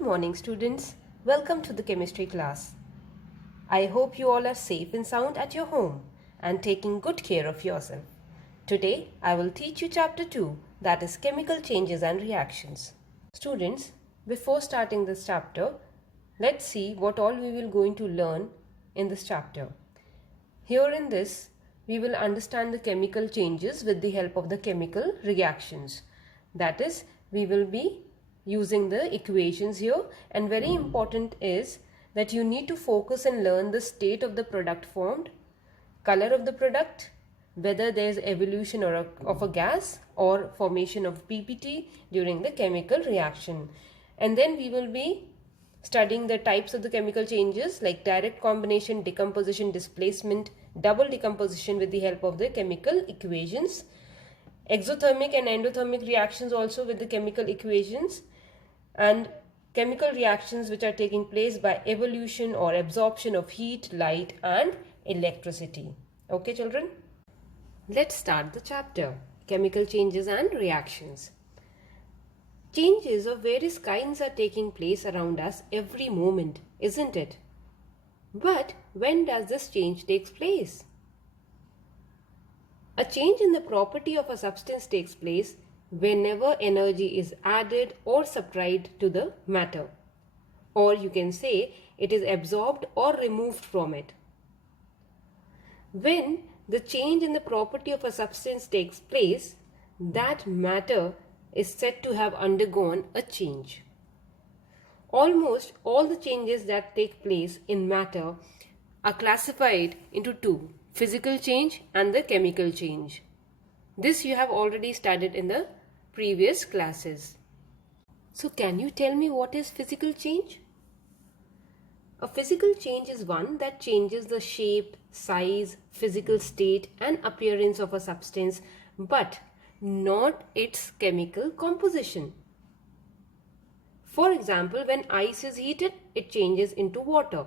Good morning, students. Welcome to the chemistry class. I hope you all are safe and sound at your home and taking good care of yourself. Today, I will teach you chapter 2, that is chemical changes and reactions. Students, before starting this chapter, let's see what all we will going to learn in this chapter. Here in this, we will understand the chemical changes with the help of the chemical reactions. That is, we will be using the equations here, and very important is that you need to focus and learn the state of the product formed, color of the product, whether there is evolution of a gas or formation of PPT during the chemical reaction. And then we will be studying the types of the chemical changes like direct combination, decomposition, displacement, double decomposition with the help of the chemical equations, exothermic and endothermic reactions also with the chemical equations, and chemical reactions which are taking place by evolution or absorption of heat, light and electricity. Okay children? Let's start the chapter. Chemical changes and reactions. Changes of various kinds are taking place around us every moment, isn't it? But when does this change take place? A change in the property of a substance takes place whenever energy is added or subtracted to the matter, or you can say it is absorbed or removed from it. When the change in the property of a substance takes place, that matter is said to have undergone a change. Almost all the changes that take place in matter are classified into two: physical change and the chemical change. This you have already studied in the previous classes. So can you tell me what is physical change? A physical change is one that changes the shape, size, physical state and appearance of a substance, but not its chemical composition. For example, when ice is heated, it changes into water.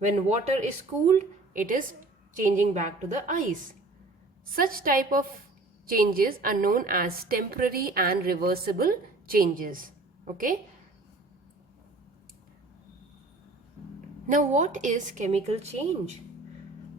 When water is cooled, it is changing back to the ice. Such type of changes are known as temporary and reversible changes. Okay. Now what is chemical change?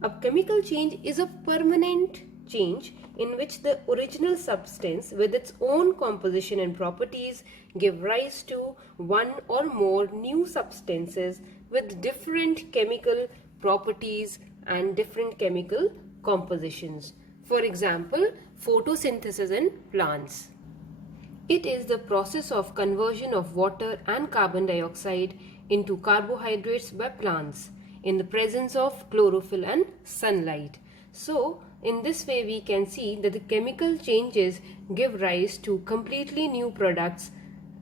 A chemical change is a permanent change in which the original substance with its own composition and properties give rise to one or more new substances with different chemical properties and different chemical compositions. For example, photosynthesis in plants. It is the process of conversion of water and carbon dioxide into carbohydrates by plants in the presence of chlorophyll and sunlight. So, in this way we can see that the chemical changes give rise to completely new products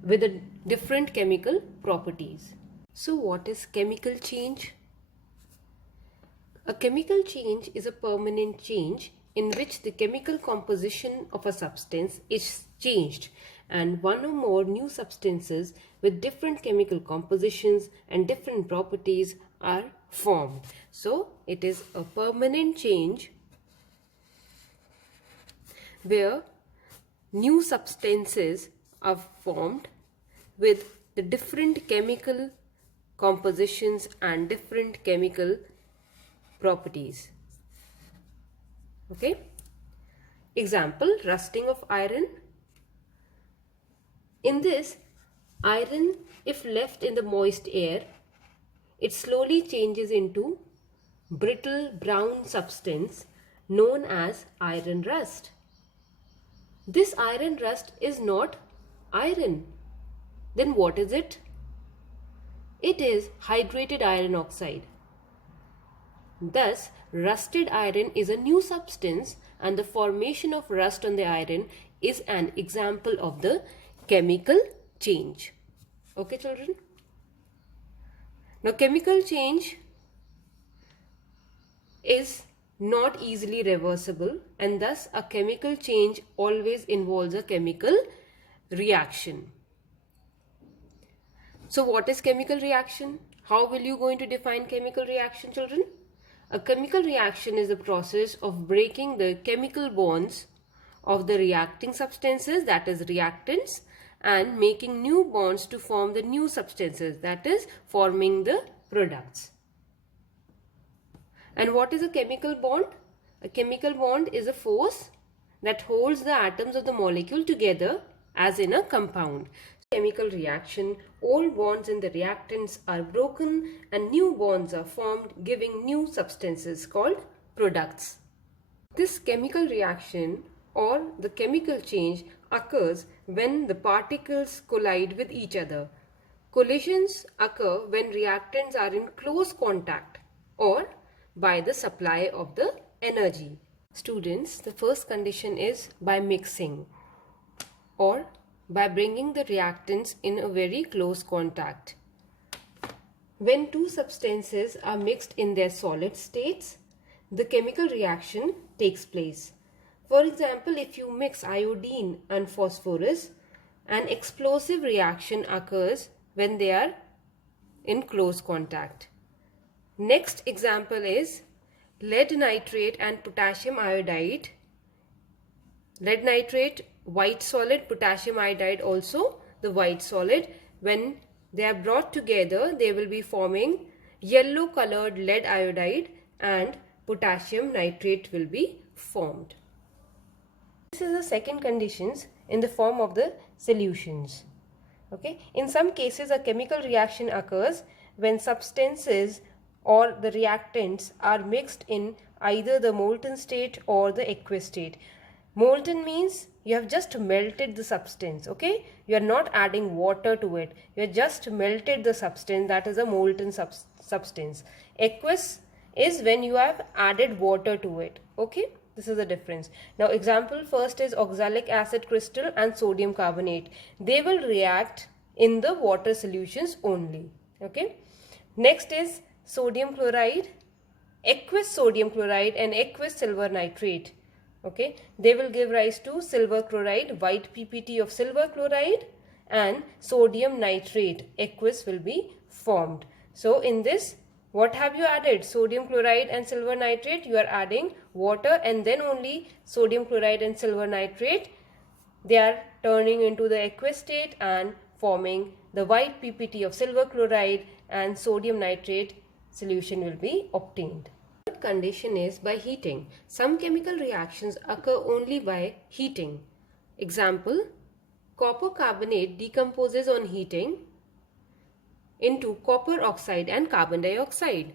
with a different chemical properties. So, what is chemical change? A chemical change is a permanent change in which the chemical composition of a substance is changed and one or more new substances with different chemical compositions and different properties are formed. So, it is a permanent change where new substances are formed with the different chemical compositions and different chemical properties. Okay. Example, rusting of iron. In this, iron, if left in the moist air, it slowly changes into brittle brown substance known as iron rust. This iron rust is not iron. Then what is it? It is hydrated iron oxide. Thus, rusted iron is a new substance and the formation of rust on the iron is an example of the chemical change. Okay children? Now chemical change is not easily reversible and thus a chemical change always involves a chemical reaction. So what is chemical reaction? How will you going to define chemical reaction children? A chemical reaction is the process of breaking the chemical bonds of the reacting substances, that is reactants, and making new bonds to form the new substances, that is forming the products. And what is a chemical bond? A chemical bond is a force that holds the atoms of the molecule together as in a compound. Chemical reaction, old bonds in the reactants are broken and new bonds are formed, giving new substances called products. This chemical reaction or the chemical change occurs when the particles collide with each other. Collisions occur when reactants are in close contact or by the supply of the energy. Students, the first condition is by mixing or by bringing the reactants in a very close contact. When two substances are mixed in their solid states, the chemical reaction takes place. For example, if you mix iodine and phosphorus, an explosive reaction occurs when they are in close contact. Next example is lead nitrate and potassium iodide. Lead nitrate, white solid, potassium iodide also the white solid. When they are brought together, they will be forming yellow colored lead iodide and potassium nitrate will be formed. This is the second conditions in the form of the solutions. Okay. In some cases, a chemical reaction occurs when substances or the reactants are mixed in either the molten state or the aqueous state. Molten means you have just melted the substance, okay? You are not adding water to it. You have just melted the substance, that is a molten substance. Aqueous is when you have added water to it, okay? This is the difference. Now example first is oxalic acid crystal and sodium carbonate. They will react in the water solutions only, okay? Next is sodium chloride, aqueous sodium chloride and aqueous silver nitrate. Okay, they will give rise to silver chloride, white PPT of silver chloride and sodium nitrate, aqueous will be formed. So in this, what have you added? Sodium chloride and silver nitrate, you are adding water and then only sodium chloride and silver nitrate, they are turning into the aqueous state and forming the white PPT of silver chloride and sodium nitrate solution will be obtained. Condition is by heating. Some chemical reactions occur only by heating. Example, copper carbonate decomposes on heating into copper oxide and carbon dioxide.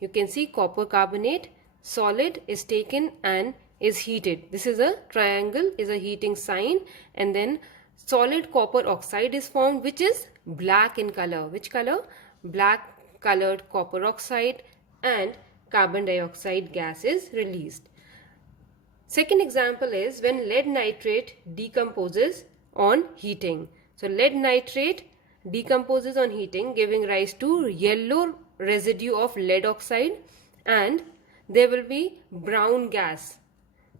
You can see copper carbonate solid is taken and is heated. This is a triangle, is a heating sign, and then solid copper oxide is formed which is black in color. Which color? Black colored copper oxide, and carbon dioxide gas is released. Second example is when lead nitrate decomposes on heating. So lead nitrate decomposes on heating, giving rise to yellow residue of lead oxide, and there will be brown gas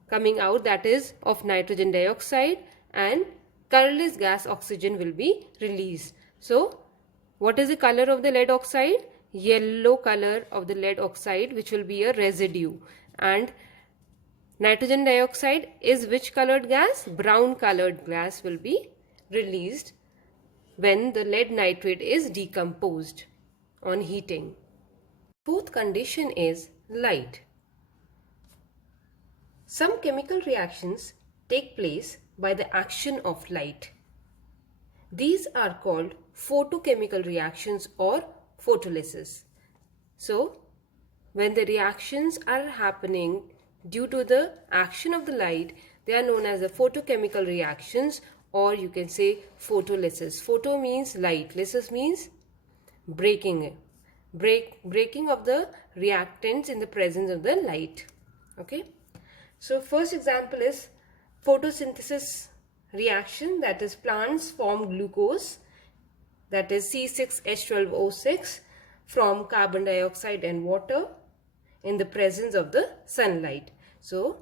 coming out, that is of nitrogen dioxide, and colorless gas oxygen will be released. So what is the color of the lead oxide? Yellow color of the lead oxide, which will be a residue, and nitrogen dioxide is which colored gas? Brown colored gas will be released when the lead nitrate is decomposed on heating. Fourth condition is light. Some chemical reactions take place by the action of light. These are called photochemical reactions or photolysis. So, when the reactions are happening due to the action of the light, they are known as the photochemical reactions, or you can say photolysis. Photo means light, lysis means breaking. Breaking of the reactants in the presence of the light. Okay. So, first example is photosynthesis reaction, that is plants form glucose, that is C6H12O6 from carbon dioxide and water in the presence of the sunlight. So,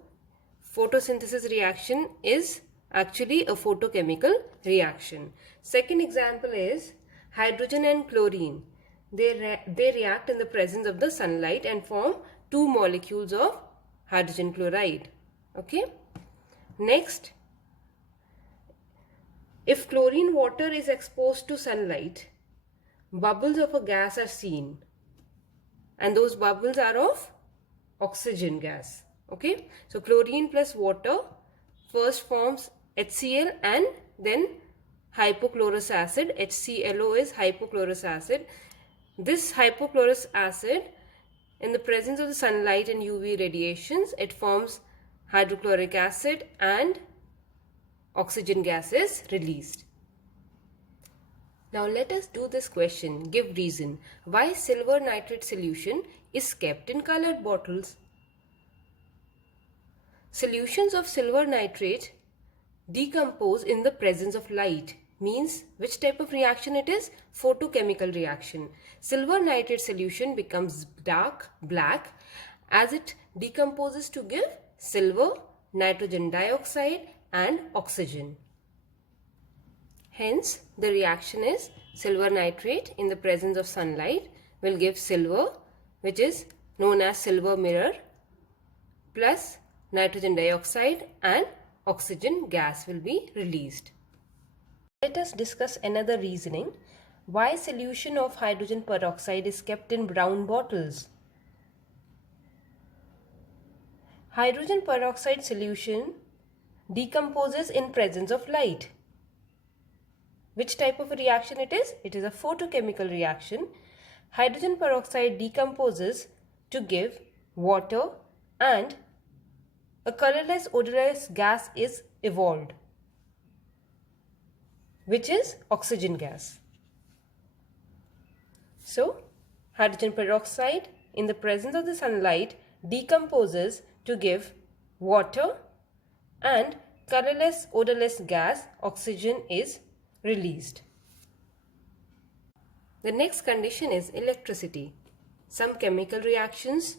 photosynthesis reaction is actually a photochemical reaction. Second example is hydrogen and chlorine. They react in the presence of the sunlight and form two molecules of hydrogen chloride. Okay. Next, If chlorine water is exposed to sunlight, bubbles of a gas are seen, and those bubbles are of oxygen gas. Okay, so chlorine plus water first forms HCl and then hypochlorous acid. HClO is hypochlorous acid. This hypochlorous acid, in the presence of the sunlight and UV radiations, it forms hydrochloric acid and oxygen gas is released. Now let us do this question. Give reason why silver nitrate solution is kept in colored bottles. Solutions of silver nitrate decompose in the presence of light. Means which type of reaction it is? Photochemical reaction. Silver nitrate solution becomes dark black as it decomposes to give silver, nitrogen dioxide and oxygen. Hence, the reaction is silver nitrate in the presence of sunlight will give silver, which is known as silver mirror, plus nitrogen dioxide and oxygen gas will be released. Let us discuss another reasoning. Why solution of hydrogen peroxide is kept in brown bottles? Hydrogen peroxide solution decomposes in presence of light. Which type of a reaction it is? It is a photochemical reaction. Hydrogen peroxide decomposes to give water and a colorless odorless gas is evolved, which is oxygen gas. So, hydrogen peroxide in the presence of the sunlight decomposes to give water and colorless odorless gas oxygen is released. The next condition is electricity. Some chemical reactions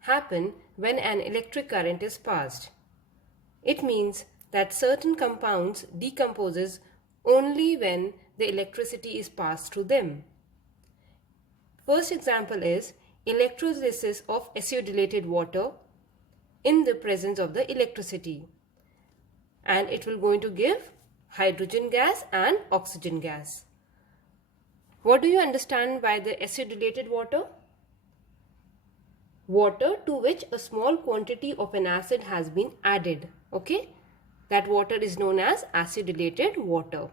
happen when an electric current is passed. It means that certain compounds decomposes only when the electricity is passed through them. First example is electrolysis of acidilated water in the presence of the electricity, and it will going to give hydrogen gas and oxygen gas. What do you understand by the acidilated water? Water to which a small quantity of an acid has been added. Okay, that water is known as acidilated water.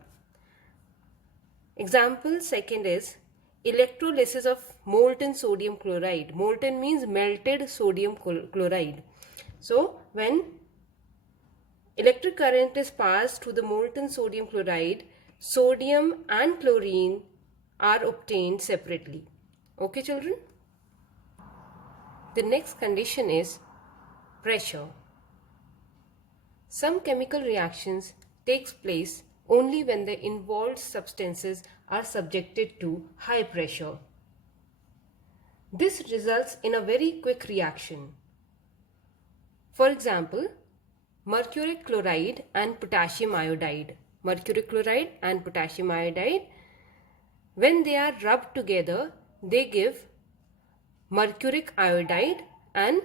Example second is electrolysis of molten sodium chloride. Molten means melted sodium chloride. So when electric current is passed through the molten sodium chloride, sodium and chlorine are obtained separately. Okay, children? The next condition is pressure. Some chemical reactions takes place only when the involved substances are subjected to high pressure. This results in a very quick reaction. For example, mercuric chloride and potassium iodide. Mercuric chloride and potassium iodide, when they are rubbed together, they give mercuric iodide and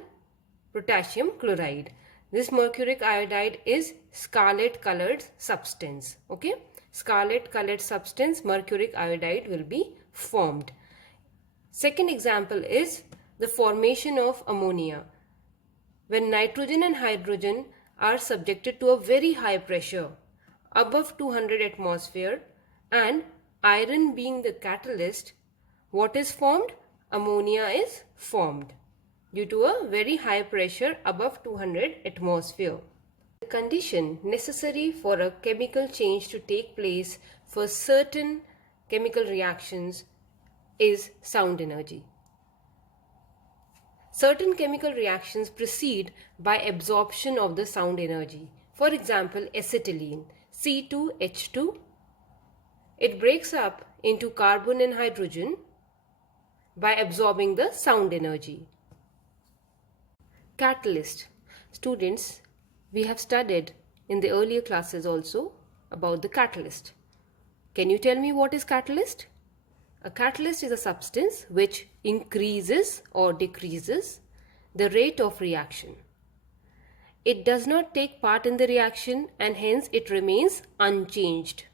potassium chloride. This mercuric iodide is scarlet colored substance. Okay, scarlet colored substance, mercuric iodide will be formed. Second example is the formation of ammonia. When nitrogen and hydrogen are subjected to a very high pressure above 200 atmosphere and iron being the catalyst, what is formed? Ammonia is formed due to a very high pressure above 200 atmosphere. The condition necessary for a chemical change to take place for certain chemical reactions is sound energy. Certain chemical reactions proceed by absorption of the sound energy. For example, acetylene, C2H2. It breaks up into carbon and hydrogen by absorbing the sound energy. Catalyst. Students, we have studied in the earlier classes also about the catalyst. Can you tell me what is catalyst? A catalyst is a substance which increases or decreases the rate of reaction. It does not take part in the reaction and hence it remains unchanged.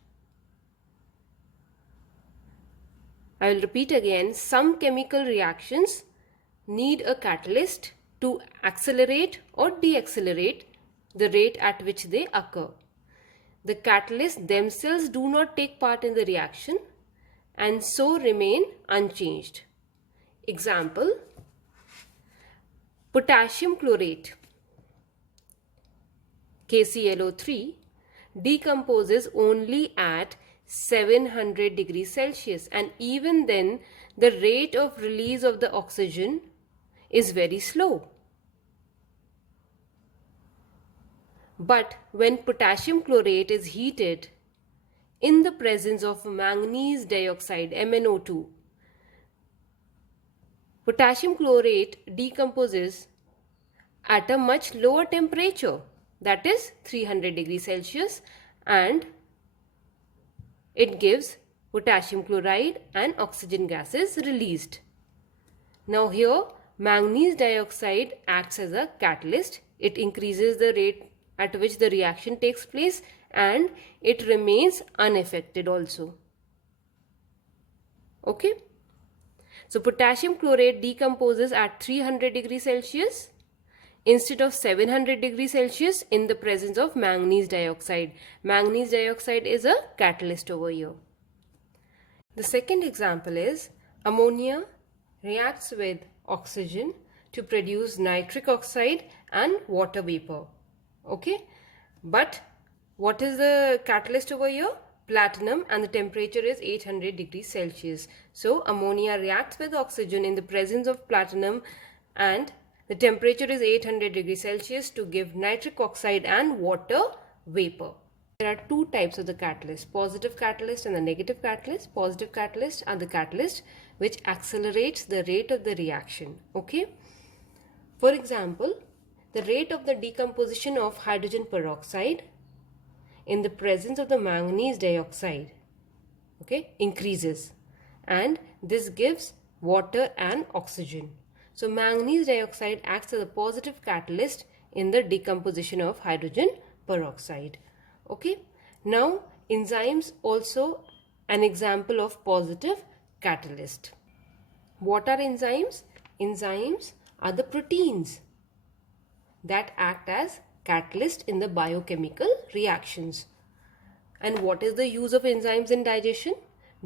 I will repeat again. Some chemical reactions need a catalyst to accelerate or deaccelerate the rate at which they occur. The catalysts themselves do not take part in the reaction and so remain unchanged. Example, potassium chlorate, KClO3, decomposes only at 700 degrees Celsius, and even then the rate of release of the oxygen is very slow. But when potassium chlorate is heated in the presence of manganese dioxide, MnO2, potassium chlorate decomposes at a much lower temperature, that is 300 degrees Celsius, and it gives potassium chloride and oxygen gas is released. Now here manganese dioxide acts as a catalyst. It increases the rate at which the reaction takes place and it remains unaffected also. Okay. So potassium chlorate decomposes at 300 degrees Celsius instead of 700 degrees Celsius in the presence of manganese dioxide. Manganese dioxide is a catalyst over here. The second example is ammonia reacts with oxygen to produce nitric oxide and water vapor. Okay, but what is the catalyst over here? Platinum, and the temperature is 800 degrees Celsius. So ammonia reacts with oxygen in the presence of platinum and the temperature is 800 degrees Celsius to give nitric oxide and water vapor. There are two types of the catalyst, positive catalyst and the negative catalyst. Positive catalyst are the catalyst which accelerates the rate of the reaction. Okay. For example, the rate of the decomposition of hydrogen peroxide in the presence of the manganese dioxide, okay, increases, and this gives water and oxygen. So manganese dioxide acts as a positive catalyst in the decomposition of hydrogen peroxide. Okay. Now enzymes also an example of positive catalyst. What are enzymes? Enzymes are the proteins that act as catalyst in the biochemical reactions. And what is the use of enzymes in digestion?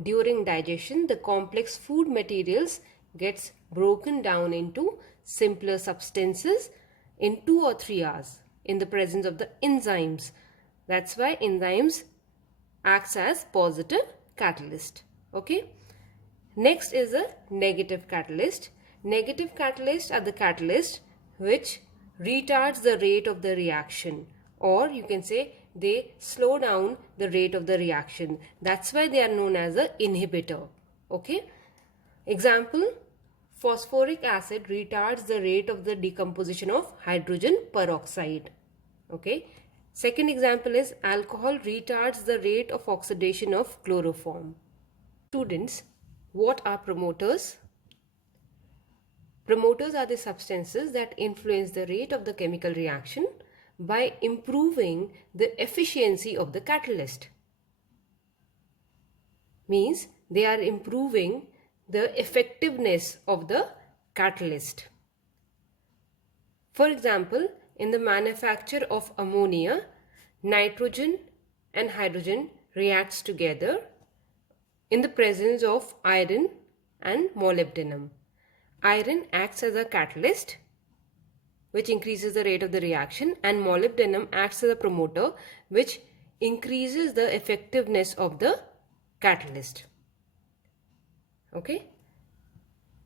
During digestion, the complex food materials gets broken down into simpler substances in 2 or 3 hours in the presence of the enzymes. That's why enzymes acts as positive catalyst. Okay. Next is a negative catalyst. Negative catalysts are the catalyst which retards the rate of the reaction, or you can say they slow down the rate of the reaction. That's why they are known as an inhibitor. Okay. Example, phosphoric acid retards the rate of the decomposition of hydrogen peroxide. Okay. Second example is alcohol retards the rate of oxidation of chloroform. Students, what are promoters? Promoters are the substances that influence the rate of the chemical reaction by improving the efficiency of the catalyst. Means they are improving the effectiveness of the catalyst. For example, in the manufacture of ammonia, nitrogen and hydrogen reacts together in the presence of iron and molybdenum. Iron acts as a catalyst which increases the rate of the reaction, and molybdenum acts as a promoter which increases the effectiveness of the catalyst. Okay.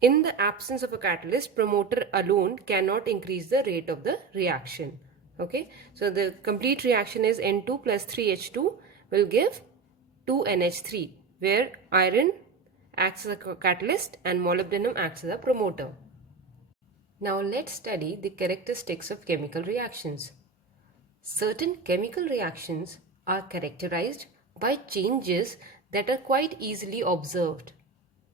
In the absence of a catalyst, promoter alone cannot increase the rate of the reaction. Okay. So the complete reaction is N2 plus 3H2 will give 2NH3, where iron acts as a catalyst and molybdenum acts as a promoter. Now let's study the characteristics of chemical reactions. Certain chemical reactions are characterized by changes that are quite easily observed.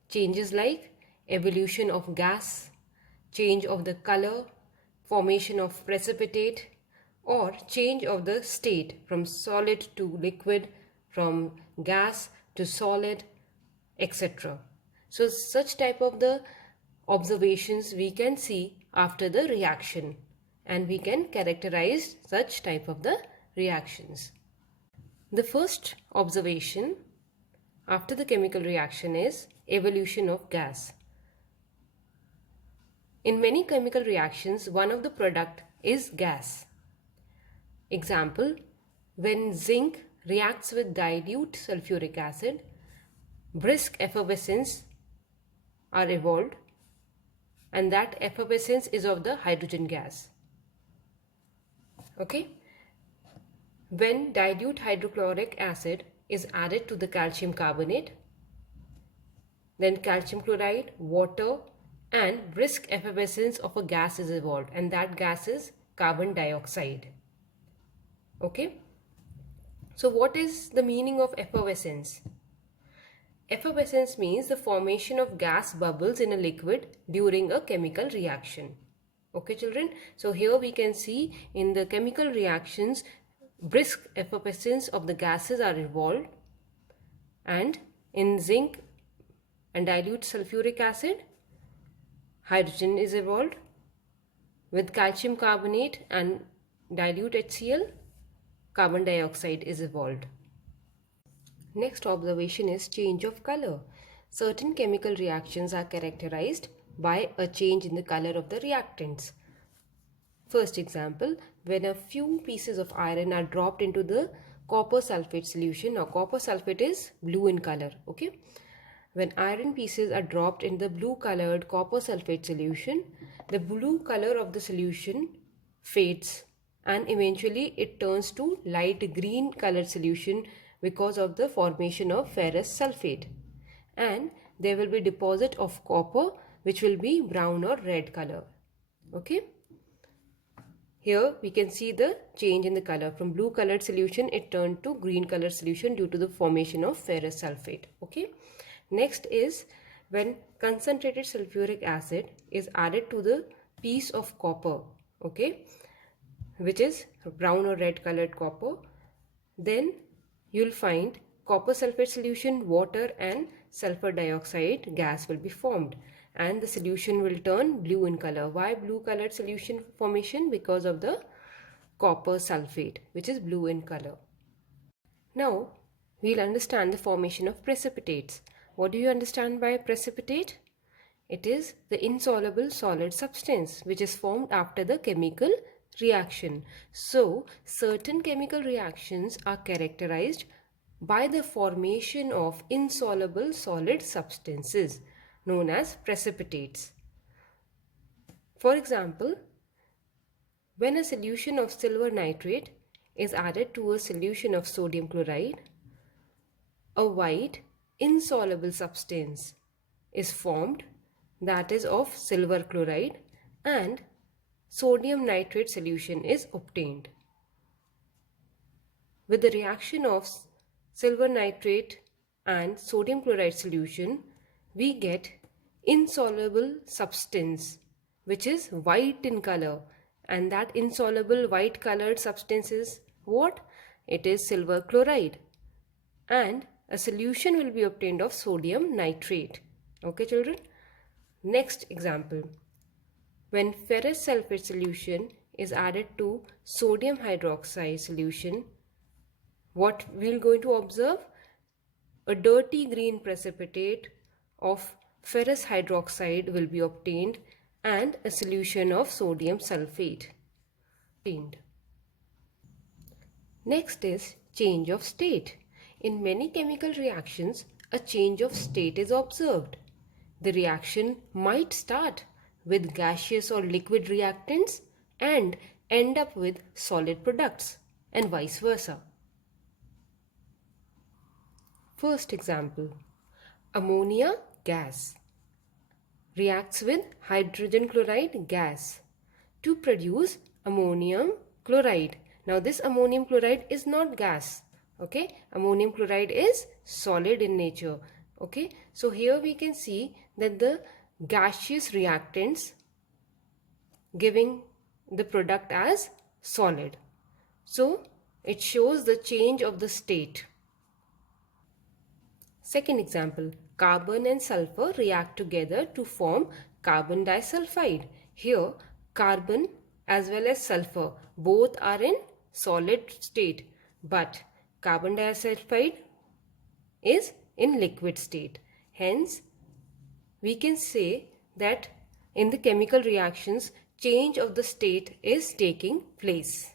Changes like evolution of gas, change of the color, formation of precipitate, or change of the state from solid to liquid, from gas to solid, etc. So such type of the observations we can see after the reaction, and we can characterize such type of the reactions. The first observation after the chemical reaction is evolution of gas. In many chemical reactions, one of the product is gas. Example, when zinc reacts with dilute sulfuric acid, brisk effervescence are evolved, and that effervescence is of the hydrogen gas. Okay. When dilute hydrochloric acid is added to the calcium carbonate, then calcium chloride, water, and brisk effervescence of a gas is evolved, and that gas is carbon dioxide. Okay. So what is the meaning of effervescence? Effervescence means the formation of gas bubbles in a liquid during a chemical reaction. Okay children, so here we can see in the chemical reactions, brisk effervescence of the gases are evolved, and in zinc and dilute sulfuric acid, hydrogen is evolved. With calcium carbonate and dilute HCl, carbon dioxide is evolved. Next observation is change of color. Certain chemical reactions are characterized by a change in the color of the reactants. First example, when a few pieces of iron are dropped into the copper sulfate solution. Now copper sulfate is blue in color. Okay. When iron pieces are dropped in the blue colored copper sulfate solution, the blue color of the solution fades and eventually it turns to light green colored solution because of the formation of ferrous sulfate, and there will be deposit of copper which will be brown or red color. Okay. Here we can see the change in the color. From blue colored solution it turned to green colored solution due to the formation of ferrous sulfate. Okay. Next is when concentrated sulfuric acid is added to the piece of copper, okay, which is brown or red colored copper, then you'll find copper sulfate solution, water and sulfur dioxide gas will be formed, and the solution will turn blue in color. Why blue colored solution formation? Because of the copper sulfate, which is blue in color. Now we'll understand the formation of precipitates. What do you understand by precipitate? It is the insoluble solid substance which is formed after the chemical reaction. So certain chemical reactions are characterized by the formation of insoluble solid substances known as precipitates. For example, when a solution of silver nitrate is added to a solution of sodium chloride, a white insoluble substance is formed, that is of silver chloride, and sodium nitrate solution is obtained. With the reaction of silver nitrate and sodium chloride solution, we get insoluble substance which is white in color, and that insoluble white colored substance is what? It is silver chloride, and a solution will be obtained of sodium nitrate. Okay children. Next example, when ferrous sulfate solution is added to sodium hydroxide solution, what we're going to observe? A dirty green precipitate of ferrous hydroxide will be obtained and a solution of sodium sulfate obtained. Next is change of state. In many chemical reactions, a change of state is observed. The reaction might start with gaseous or liquid reactants and end up with solid products, and vice versa. First example, ammonia gas reacts with hydrogen chloride gas to produce ammonium chloride. Now this ammonium chloride is not gas. Okay, ammonium chloride is solid in nature. Okay, so here we can see that the gaseous reactants giving the product as solid. So it shows the change of the state. Second example, carbon and sulfur react together to form carbon disulfide. Here, carbon as well as sulfur both are in solid state, but carbon disulfide is in liquid state. Hence, we can say that in the chemical reactions, change of the state is taking place.